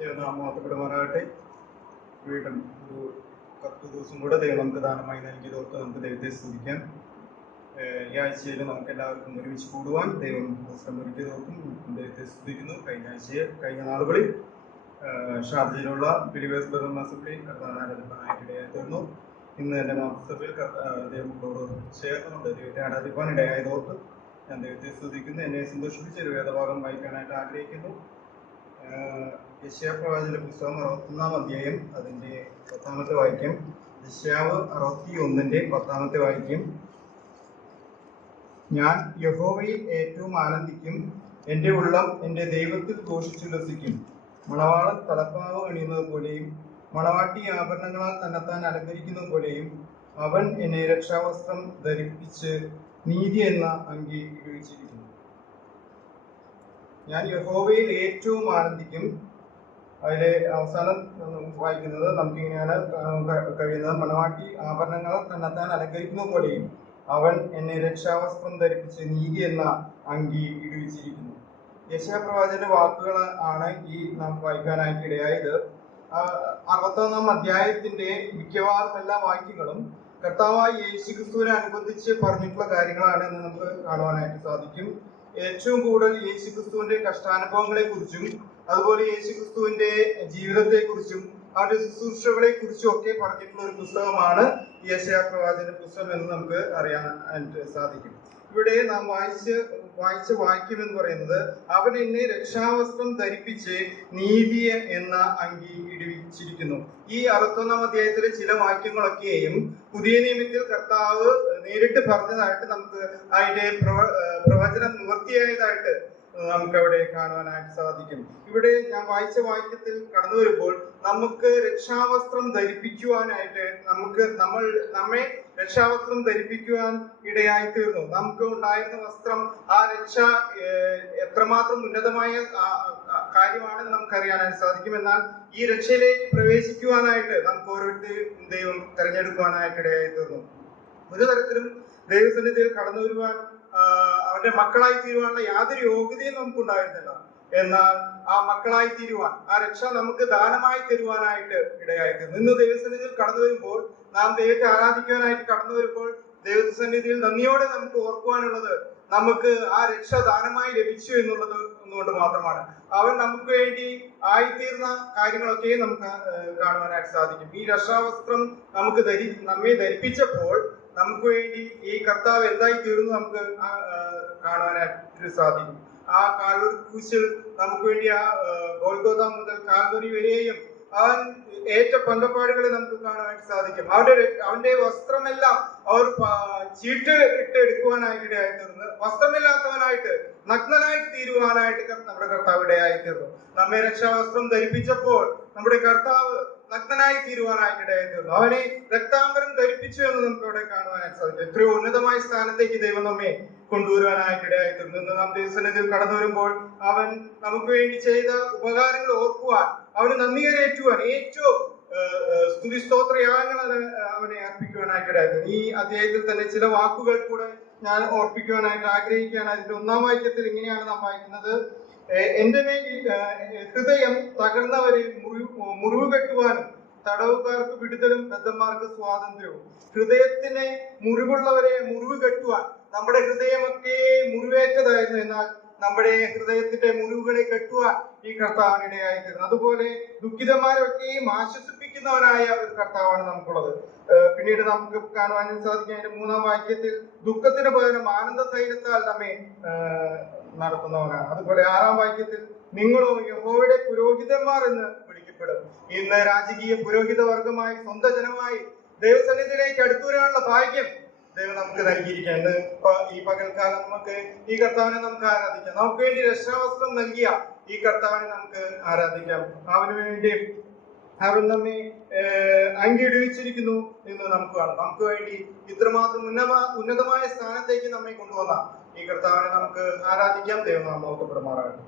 ദൈവനാമത്തെ വീണ്ടും ഒരു 10 ദിവസം കൂടെ ദൈവം നമുക്ക് ദാനമായി നൽകിയതോർത്ത് നമുക്ക് ദൈവത്തെ സ്തുതിക്കാം. ഈ ആഴ്ചയിൽ നമുക്ക് എല്ലാവർക്കും ഒരുമിച്ച് കൂടുവാൻ ദൈവം അവസരം ഒരുക്കിയതോർത്തും ദൈവത്തെ സ്തുതിക്കുന്നു. കഴിഞ്ഞ നാളുകളിൽ ഷാർജയിലുള്ള ബിലീവേഴ്സ് ബ്രദർ അസംബ്ലിയിൽ കർത്താവിനാരാധിപ്പാനായിട്ട് ഇടയായി തീർന്നു. ഇന്ന് എൻ്റെ മാതൃസഭയിൽ ദൈവങ്ങളോട് ചേർന്നുകൊണ്ട് ദൈവത്തെ ആരാധിപ്പാൻ ഇടയായതോർത്ത് ഞാൻ ദൈവത്തെ സ്തുതിക്കുന്നു. എന്നെ സന്തോഷിപ്പിച്ച് ഒരു വേദഭാഗം വായിക്കാനായിട്ട് ആഗ്രഹിക്കുന്നു. യെശയ്യാ പ്രവാചകന്റെ പുസ്തകം 61-ാം അധ്യായം അതിൻ്റെ 10-ാമത്തെ വാക്യം. യെശയ്യാവ് 61-ന്റെ 10-ാമത്തെ വാക്യം. ഞാൻ യഹോവയിൽ ഏറ്റവും ആനന്ദിക്കും, എൻ്റെ ഉള്ളം എൻ്റെ ദൈവത്തിൽ ഘോഷിച്ചുല്ലസിക്കും. മണവാളൻ തലപ്പാവ് അണിയുന്നത് പോലെയും മണവാട്ടി ആഭരണങ്ങളാൽ തന്നെത്താൻ അലങ്കരിക്കുന്നത് പോലെയും അവൻ എന്നെ രക്ഷാവസ്ത്രം ധരിപ്പിച്ച് നീതി എന്ന അങ്കി ഇടിച്ചിരിക്കുന്നു. ഞാൻ യഹോവയിൽ ഏറ്റവും ആനന്ദിക്കും. അതിലെ അവസാനം വായിക്കുന്നത് നമുക്കിങ്ങനെയാണ് കഴിയുന്നത്. മണവാട്ടി ആഭരണങ്ങൾ തന്നെത്താൻ അലങ്കരിക്കുന്ന പോലെയും അവൻ എന്നെ രക്ഷാവസ്ത്രം ധരിപ്പിച്ച് നീതി എന്ന അങ്കി ഇടിച്ചിരിക്കുന്നു. യെശയ്യാ പ്രവാചകന്റെ വാക്കുകൾ ആണ് ഈ നാം വായിക്കാനായിട്ട് ഇടയായത്. 61-ാം അധ്യായത്തിന്റെ മിക്കവാറും എല്ലാ വാക്യങ്ങളും കർത്താവായ യേശുക്രിസ്തുവിനെ അനുബന്ധിച്ച് പറഞ്ഞിട്ടുള്ള കാര്യങ്ങളാണ് എന്ന് നമുക്ക് കാണുവാനായിട്ട് സാധിക്കും. ഏറ്റവും കൂടുതൽ യേശുക്രിസ്തുവിന്റെ കഷ്ടാനുഭവങ്ങളെ കുറിച്ചും അതുപോലെ യേശുക്രിസ്തുവിന്റെ ജീവിതത്തെ കുറിച്ചും അവരുടെ ശുശ്രൂഷകളെ കുറിച്ചും ഒക്കെ പറഞ്ഞിട്ടുള്ള ഒരു പുസ്തകമാണ് യെശയ്യാ പ്രവാചകന്റെ പുസ്തകം എന്ന് നമുക്ക് അറിയാനായിട്ട് സാധിക്കും. ഇവിടെ നാം വായിച്ച വാക്യം എന്ന് പറയുന്നത് അവൻ എന്നെ രക്ഷാവസ്ത്രം ധരിപ്പിച്ച് നീതി എന്ന അങ്കി ഇടിച്ചിരിക്കുന്നു. ഈ 61-ാം അധ്യായത്തിലെ ചില വാക്യങ്ങളൊക്കെയും പുതിയ നിയമത്തിൽ കർത്താവ് നേരിട്ട് പറഞ്ഞതായിട്ട് നമുക്ക് അതിന്റെ പ്രവചനം നിവൃത്തിയായതായിട്ട് നമുക്ക് അവിടെ കാണുവാനായിട്ട് സാധിക്കും. ഇവിടെ ഞാൻ വായിച്ച വാക്യത്തിൽ കടന്നു വരുമ്പോൾ നമുക്ക് രക്ഷാവസ്ത്രം ധരിപ്പിക്കുവാനായിട്ട് നമ്മെ രക്ഷാവസ്ത്രം ധരിപ്പിക്കുവാൻ ഇടയായി തീർന്നു. നമുക്ക് ഉണ്ടായിരുന്ന വസ്ത്രം, ആ രക്ഷ എത്രമാത്രം ഉന്നതമായ കാര്യമാണെന്ന് നമുക്കറിയാനായിട്ട് സാധിക്കും. എന്നാൽ ഈ രക്ഷയിലേക്ക് പ്രവേശിക്കുവാനായിട്ട് നമുക്ക് ഓരോരുത്തരും ദൈവം തെരഞ്ഞെടുക്കുവാനായിട്ട് ഇടയായി തീർന്നു. ഒരു തരത്തിലും ദൈവസന്നിധിയിൽ കടന്നു വരുവാൻ അവന്റെ മക്കളായി തീരുവാനുള്ള യാതൊരു യോഗ്യതയും നമുക്കുണ്ടായിരുന്നില്ല. എന്നാൽ ആ മക്കളായി തീരുവാൻ, ആ രക്ഷ നമുക്ക് ദാനമായി തരുവാനായിട്ട് ഇടയായിത്തീർന്നു. ഇന്ന് ദൈവസന്നിധിയിൽ കടന്നു വരുമ്പോൾ, നാം ദൈവത്തെ ആരാധിക്കുവാനായിട്ട് കടന്നു വരുമ്പോൾ ദൈവസന്നിധിയിൽ നന്ദിയോടെ നമുക്ക് ഓർക്കുവാനുള്ളത് നമുക്ക് ആ രക്ഷ ദാനമായി ലഭിച്ചു എന്നുള്ളത് ഒന്നുകൊണ്ട് മാത്രമാണ്. അവൻ നമുക്ക് വേണ്ടി ആയിത്തീർന്ന കാര്യങ്ങളൊക്കെ നമുക്ക് കാണുവാനായിട്ട് സാധിക്കും. ഈ രക്ഷാവസ്ത്രം നമ്മെ ധരിപ്പിച്ചപ്പോൾ നമുക്ക് വേണ്ടി ഈ കർത്താവ് എന്തായി തീർന്നു നമുക്ക് കാണുവാനായിട്ട് സാധിക്കും. ആ കാൽവരി ക്രൂശിൽ നമുക്ക് വേണ്ടി ആ ഗോൽഗോഥ മുതൽ കാൽവരി വരെയും അവൻ ഏറ്റ പങ്കപ്പാടുകളെ നമുക്ക് കാണുവാനായിട്ട് സാധിക്കും. അവന്റെ വസ്ത്രമെല്ലാം അവർ ചീട്ട് ഇട്ട് എടുക്കുവാനായിട്ട് ഇടയായി തീർന്നു. വസ്ത്രമില്ലാത്തവനായിട്ട് നഗ്നനായിട്ട് തീരുവാനായിട്ട് നമ്മുടെ കർത്താവ് ഇടയായി തീർന്നു. നമ്മെ രക്ഷാവസ്ത്രം ധരിപ്പിച്ചപ്പോൾ നമ്മുടെ കർത്താവ് നഗ്നനായി തീരുവാനായിട്ട് ഇടയായി തീർന്നു. അവനെ രക്താംബരം ധരിപ്പിച്ചു എന്ന് നമുക്ക് അവിടെ കാണുവാനായിട്ട് സാധിക്കും. എത്രയോ ഉന്നതമായ സ്ഥാനത്തേക്ക് ദൈവം നമ്മെ കൊണ്ടുവരുവാനായിട്ട് ഇടയായി തീർന്നു. ഇന്ന് നാം ദൈവസന്നിധിയിൽ കടന്നു വരുമ്പോൾ അവൻ നമുക്ക് വേണ്ടി ചെയ്ത ഉപകാരങ്ങൾ ഓർക്കുവാൻ, അവന് നന്ദി കരയേറ്റുവാൻ ഏറ്റവും സ്തുതി സ്തോത്രയാഗങ്ങൾ അവനെ അർപ്പിക്കുവാനായിട്ട് ഇടയായി. ഈ അധ്യായത്തിൽ തന്നെ ചില വാക്കുകൾ കൂടെ ഞാൻ ഓർപ്പിക്കുവാനായിട്ട് ആഗ്രഹിക്കുകയാണ്. അതിന്റെ 1-ാം വാക്യത്തിൽ ഇങ്ങനെയാണ് നാം വായിക്കുന്നത്. എന്റെ മേൽ ഹൃദയം തകർന്നവരെ മുറിവ് കെട്ടുവാനും തടവുകാർക്ക് വിടുതലും ബദ്ധന്മാർക്ക് സ്വാതന്ത്ര്യവും. ഹൃദയത്തിന് മുറിവുള്ളവരെ മുറിവ് കെട്ടുവാൻ, നമ്മുടെ ഹൃദയമൊക്കെ മുറിവേറ്റതായിരുന്നു. എന്നാൽ നമ്മുടെ ഹൃദയത്തിന്റെ മുറിവുകളെ കെട്ടുവാൻ ഈ കർത്താവിന് ഇടയായി തീർന്നു. അതുപോലെ ദുഃഖിതന്മാരൊക്കെയും ആശ്വസിപ്പിക്കുന്നവനായ ഒരു കർത്താവാണ് നമുക്കുള്ളത്. പിന്നീട് നമുക്ക് കാണുവാനും സാധിക്കും അതിന്റെ 3-ാം വാക്യത്തിൽ ദുഃഖത്തിന് പകരം ആനന്ദ തൈലത്താൽ നമ്മെ നടത്തുന്നവനാണ്. അതുപോലെ 6-ാം വാക്യത്തിൽ നിങ്ങളോ യഹോവയുടെ പുരോഹിതന്മാർ എന്ന് വിളിക്കപ്പെടും. ഇന്ന് രാജകീയ പുരോഹിത വർഗമായി, സ്വന്തം ജനമായി ദൈവസന്നിധിയിലേക്ക് അടുത്തു വരാനുള്ള ഭാഗ്യം ദൈവം നമുക്ക് നൽകിയിരിക്കുക. ഇന്ന് ഈ പകൽക്കാലം നമുക്ക് ഈ കർത്താവിനെ നമുക്ക് ആരാധിക്കാം. നമുക്ക് വേണ്ടി രക്ഷാവസ്ത്രം നൽകിയ ഈ കർത്താവിനെ നമുക്ക് ആരാധിക്കാം. അവന് വേണ്ടി അവൻ നമ്മെ അങ്കിടിച്ചിരിക്കുന്നു എന്ന് നമുക്ക് കാണാം. നമുക്ക് വേണ്ടി ഇത്രമാത്രം ഉന്നതമായ സ്ഥാനത്തേക്ക് നമ്മെ കൊണ്ടുവന്ന ഈ കർത്താവിനെ നമുക്ക് ആരാധിക്കാം. ദൈവം നാം മഹത്വപ്പെടുമാറാകട്ടെ.